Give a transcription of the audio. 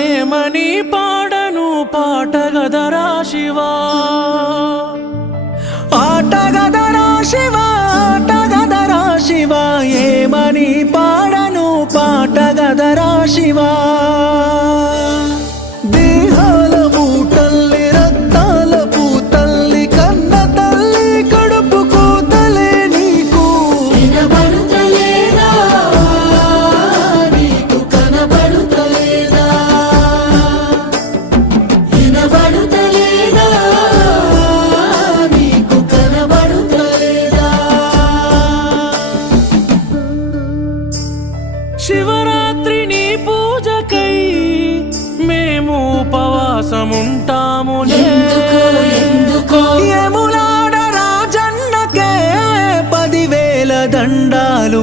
ఏమని పాడను పాటగదరా శివా ఆటగదరా శివా ఆటగదరా శివా ఏమని పాడను పాటగదరా శివా దేహాల పూటల్లి రక్తాల పూతల్లి కన్న తల్లి కడుపు కూతలే నీకు వినబడుతలేదా నీకు కనబడుతలేదా వినబడుతలేదా నీకు కనబడుతలేదా శివరాత్రి నీ పూజకై మేము ఉపవాసముంటాములే